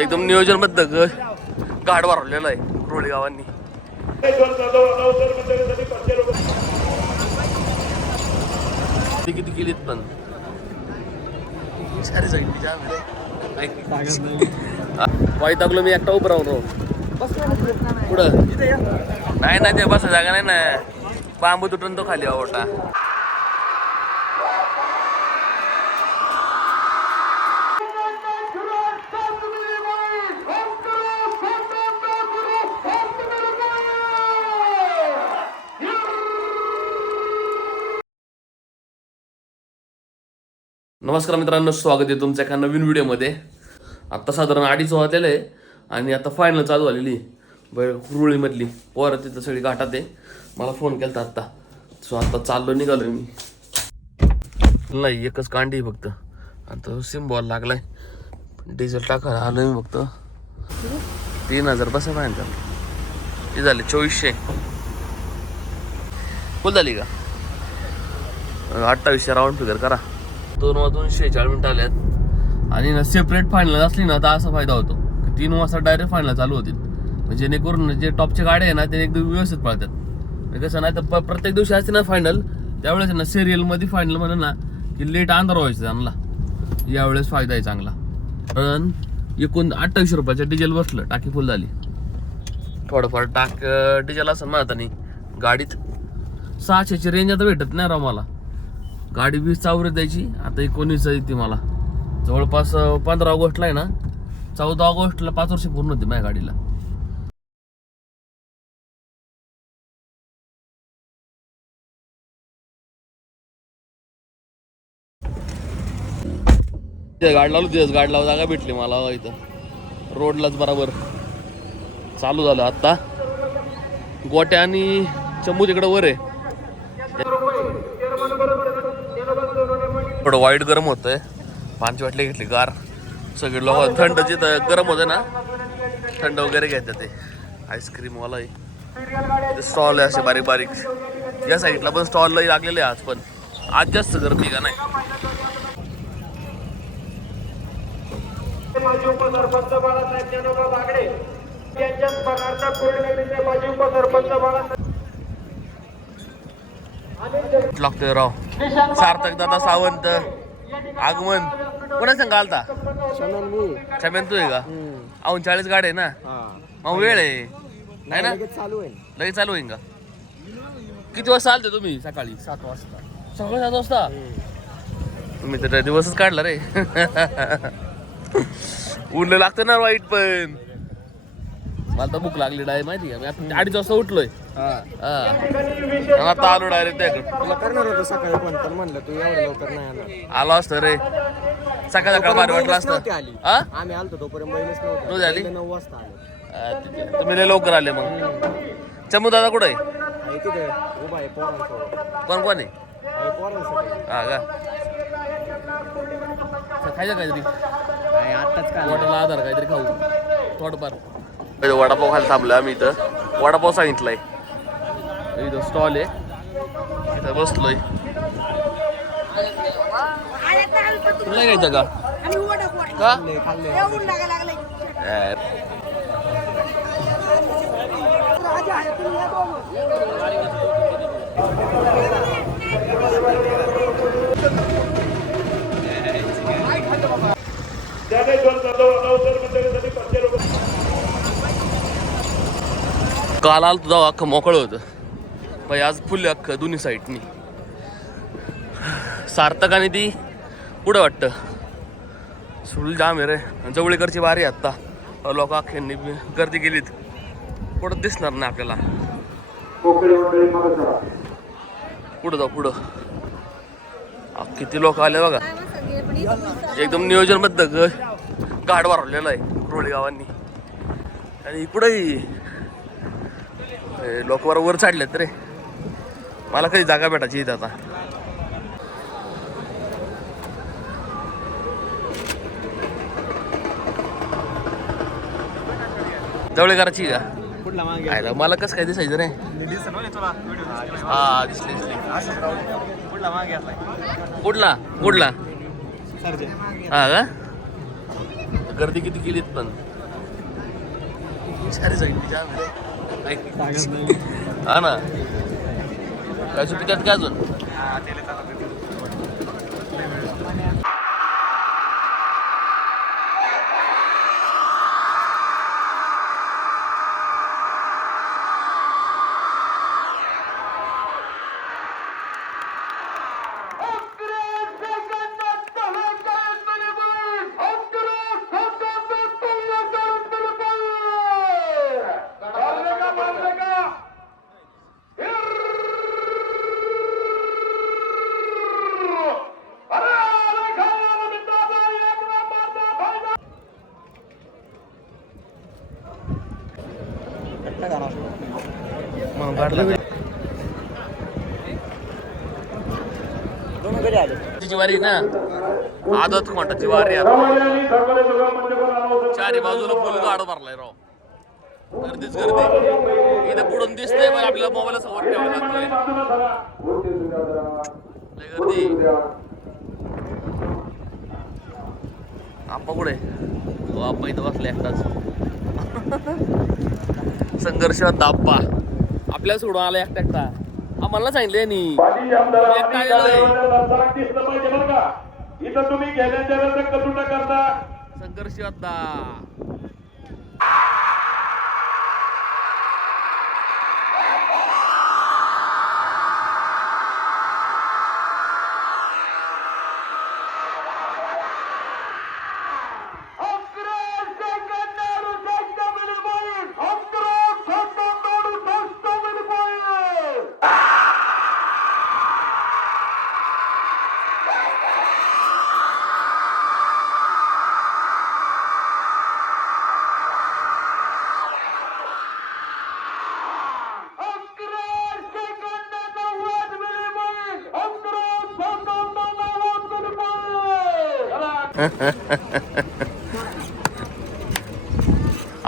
एकदम नियोजनबद्ध ग. गाड वारवलेलं आहे रोळी गावांनी किती किती केलीत पण? सारे जाईल मी वाईट टाकलो मी एकटा उभं राहून राहू. पुढं. नाही ना ते बसा जागा नाही ना. बांबू तुटून तो खाली आवडता नमस्कार मित्रांनो स्वागत आहे तुमच्या एका नवीन व्हिडिओमध्ये. आत्ता साधारण अडीच वाजलेलं आहे आणि आता फायनल चालू झालेली बैल रुळीमधली पोरं तिथं सगळी घाटात आहे. मला फोन केला आत्ता. सो आता चाललो निघालो मी. नाही एकच कांडी आहे फक्त. आता सिम्बॉल लागलाय. डिझेल टाकायला आलो मी फक्त. तीन हजार बसा पाहिजे ते झाले चोवीसशे. फुल झाली का? अठ्ठावीसशे राऊंड फिगर करा. दोन वाजून शेहेचाळीस मिनिट आल्यात. आणि ना सेपरेट फायनल असली ना तर असा फायदा होतो. की तीन वाजता डायरेक्ट फायनल चालू होतील. जेणेकरून जे टॉपचे गाड्या आहे ना ते एकदम व्यवस्थित पळतात. कसं नाही तर प- प्रत्येक दिवशी असते ना फायनल त्यावेळेस ना सिरियलमध्ये फायनल म्हणा ना की लेट अंधार व्हायचं त्यांना. यावेळेस फायदा आहे चांगला. पण एकूण अठ्ठावीसशे रुपयाचं डिझेल बसलं टाकी फुल झाली. थोडंफार टाक डिझेल असं म्हणत नाही गाडीत सहाशेची रेंज आता भेटत नाही राव मला. गाडी वीस चावरे द्यायची. आता एकोणीस येते मला. जवळपास पंधरा ऑगस्टला आहे ना चौदा ऑगस्टला पाच वर्ष पूर्ण होते माझ्या गाडीला. ते गाड लावली दिवस गाड लावा जागा भेटली मला इथं. रोडलाच बराबर. चालू झालं आत्ता गोट्या आणि चंबू तिकडं वर आहे. थोडं वाईट गरम होतंय. पाच वाटले घेतली गार. सगळे लोक थंड जिथं गरम होतं ना थंड वगैरे घ्यायचं ते. आईस्क्रीमवाला आहे स्टॉल आहे असे बारीक बारीक. या साईडला पण स्टॉल लागलेले आज पण. आज जास्त गर्दी का नाही? माजी उपसरपंच बाळासाहेब जनोबा बागडे यांच्या स्मरणार्थ कोळीनगरीचे माजी उपसरपंच बाळासाहेब लागतोय राव सार्थक दादा सावंत. आगमन. कोणा संघ आलता? छमेन तू आहे का? अहो चाळीस गाडी आहे ना? मग वेळ आहे. आहे ना? चालू आहे. लगेच चालू होईन का? किती वाजता आलते तुम्ही? सकाळी? सात वाजता. सकाळी सात वाजता? तुम्ही तर दिवसच काढला रे. उरलं लागतं ना वाईट पण. मला तर भूक लागली डाय माहिती का? मी अडीच वाजता उठलोय. आणि आता आलो डायरेक्ट त्याकडे. तुला करणार होतं सकाळी पण तर म्हणलं तू एवढं लवकर नाही आला. आलो असतो रे. सकाळ सकाळ भारी वाटलं नव्हती असतं. आली. हा? आम्ही आलतो तोपर्यंत बहीणच नव्हती नव्हती आली? पहिले नऊ वाजता आलो. हा, ठीक आहे. तुम्ही लय लवकर आले मग. चमू दादा कुठे आहे? आहे तिथे. उभा आहे पोरांसोबत. कोण कोण आहे? आहे पोरांसोबत. हा का? खायचं काहीतरी? आहे आत्ताच आधार काहीतरी खाऊ. थोडंफार. वडापाव खायला थांबलो आम्ही इथं. वडापाव सांगितलाय. इथं स्टॉल आहे इथं बसलोय तुला घ्यायचं का का काल आलं तुझा अख्खं मोकळं होतं पण आज फुल अख्खं दोन्ही साईडनी सार्थक आणि ती पुढं वाटतं. सुल जाम आहे रे. जवळीकडची आहे आत्ता. लोक अख्ख्यांनी गर्दी केलीत. पुढं दिसणार नाही आपल्याला. पुढं जाऊ पुढं. किती लोक आले बघा. एकदम नियोजनबद्ध ग. गाड वारवलेलं आहे रोळी गावांनी. आणि इकडंही. लोक वर वर चढलेत रे. मला कधी जागा भेटायची इथं आता. जवळ करायची का आयला मला कसं काय दिसायचं रे? हा दिसली दिसली. कुठला कुठला? हा का? गर्दी किती केलीत पण. सारे जाईल? हा ना. काय पितात काय अजून? तिची वारी ना? आदत खोंटाची वारी चारी बाजूला फुल गाड भरलाय राव. गर्दीच गर्दी. इथं पुढून दिसतंय पण आपल्याला मोबाईल समोर ठेवायला लागतोय. गर्दी. आप्पा कुठे? बाप्पा इथं बसले एकटाच संघर्ष दाप्पा. आप्पा आपल्याला सोडून आला एकटा एकटा. आम्हाला सांगितलं नी इथं तुम्ही गेल्याच्यानंतर करू करता संघर्ष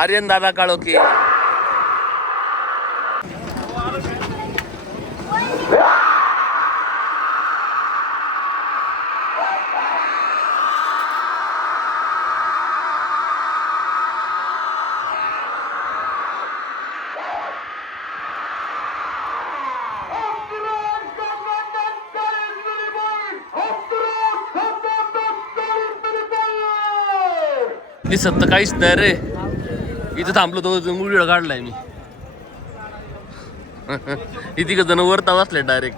आर्यन दादा काळोखे दिसत तर काहीच नाही रे. इथं थांबलो तो व्हिडिओ काढलाय मी. इथे का जण वरता बसले डायरेक्ट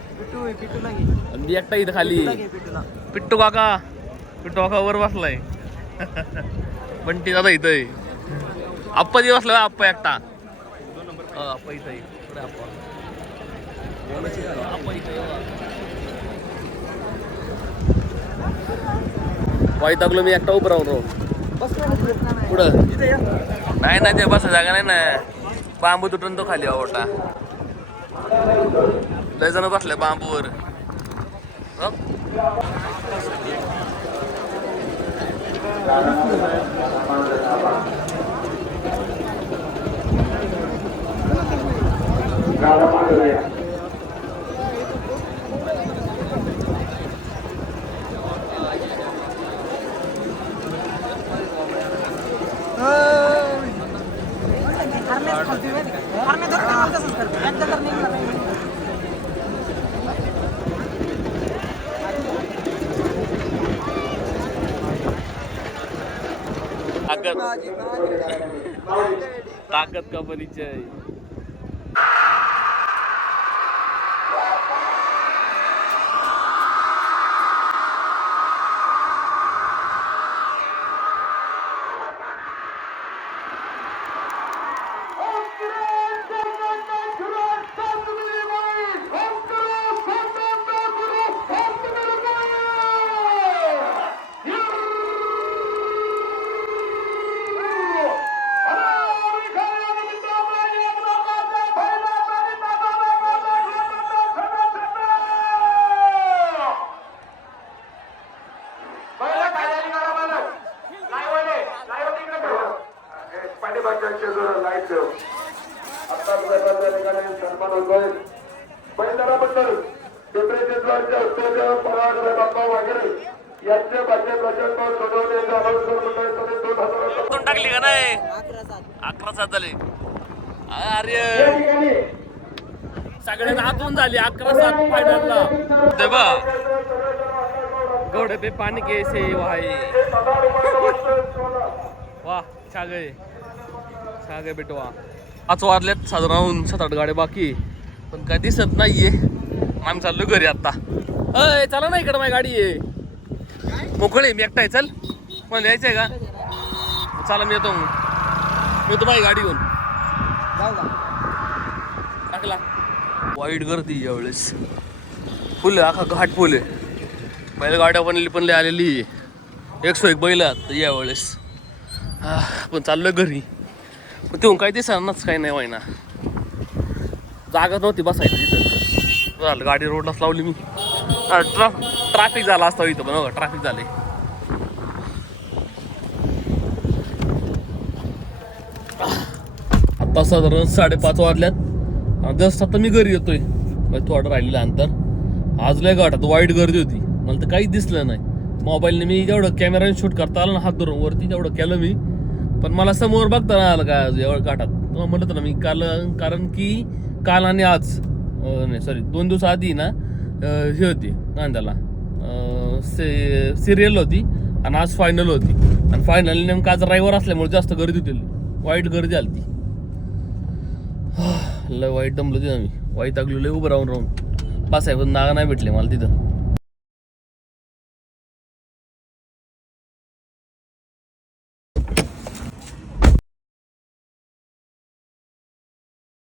आणि एकटा इथं खाली. पिट्टू काका. पिट्टू काका वर बसलाय. पण ती दादा इथं आहे. आप्पा ती बसलाय आप्पा एकटा. आप्पा इथं आहे. आप्पा. इथं मी एकटा उभं राहून राहू पुढं. नाही ना ते बस जागा नाही ना. बांबू तुटून तो खाली आवडला. लय जण बसले बांबूवर. हो? ताकद ताकद का परिचय दोन टाकली का नाही? अकरा सात झाले. अरे या ठिकाणी सगळ्यांना आतून झाली अकरा सात फायनलला ते बा गौडे पे पाणी के से भाई. वा छागे छागे बेटवा. पाच वाजल्यात साधारण सात आठ गाड्या बाकी. पण काय दिसत नाहीये. आम्ही चाललो घरी आता. अय चला ना इकडे माझी गाडी आहे. मोकळे मी एकटा आहे चल. मला यायचंय का? चला मी येतो मग. मी येतो माझी गाडी घेऊन टाकला. वाईट गर्दी यावेळेस. फुल आहे अख्खा घाट फुल आहे. बैल गाड्या पण पण लय आलेली आहे. एकशे एक बैल यावेळेस. हा, पण चाललोय घरी. पण तेव्हा काही दिसणारच काही नाही व्हायना. जागा नव्हती बसायला तिथं. गाडी रोडलाच लावली मी. ट्रॅफिक झाला असता इथं पण हो, बघा ट्रॅफिक झाले आता साधारण साडेपाच वाजल्यात. जस्ट आता मी घरी येतोय. थोडं राहिलेलं अंतर आज लय गाठात वाईट गर्दी होती. मला तर काहीच दिसलं नाही. मोबाईलने मी जेवढं कॅमेराने शूट करता आलं ना हात धरून वरती तेवढं केलं मी. पण मला समोर बघता नाही आलं काय आज एवढं घाटात म्हटलं म्हणत ना मी काल कारण की काल आणि आज नाही सॉरी दोन दिवस आधी ना हे होती से सिरियल होती आणि आज फायनल होती. आणि फायनल नेमकं आज रविवार असल्यामुळे जास्त गर्दी होती. वाईट गर्दी आली ती. लय वाईट दमलो तिथं मी. वाईट आगलो लय उभं राहून राहून बसाय पण नागा नाही भेटले मला तिथं.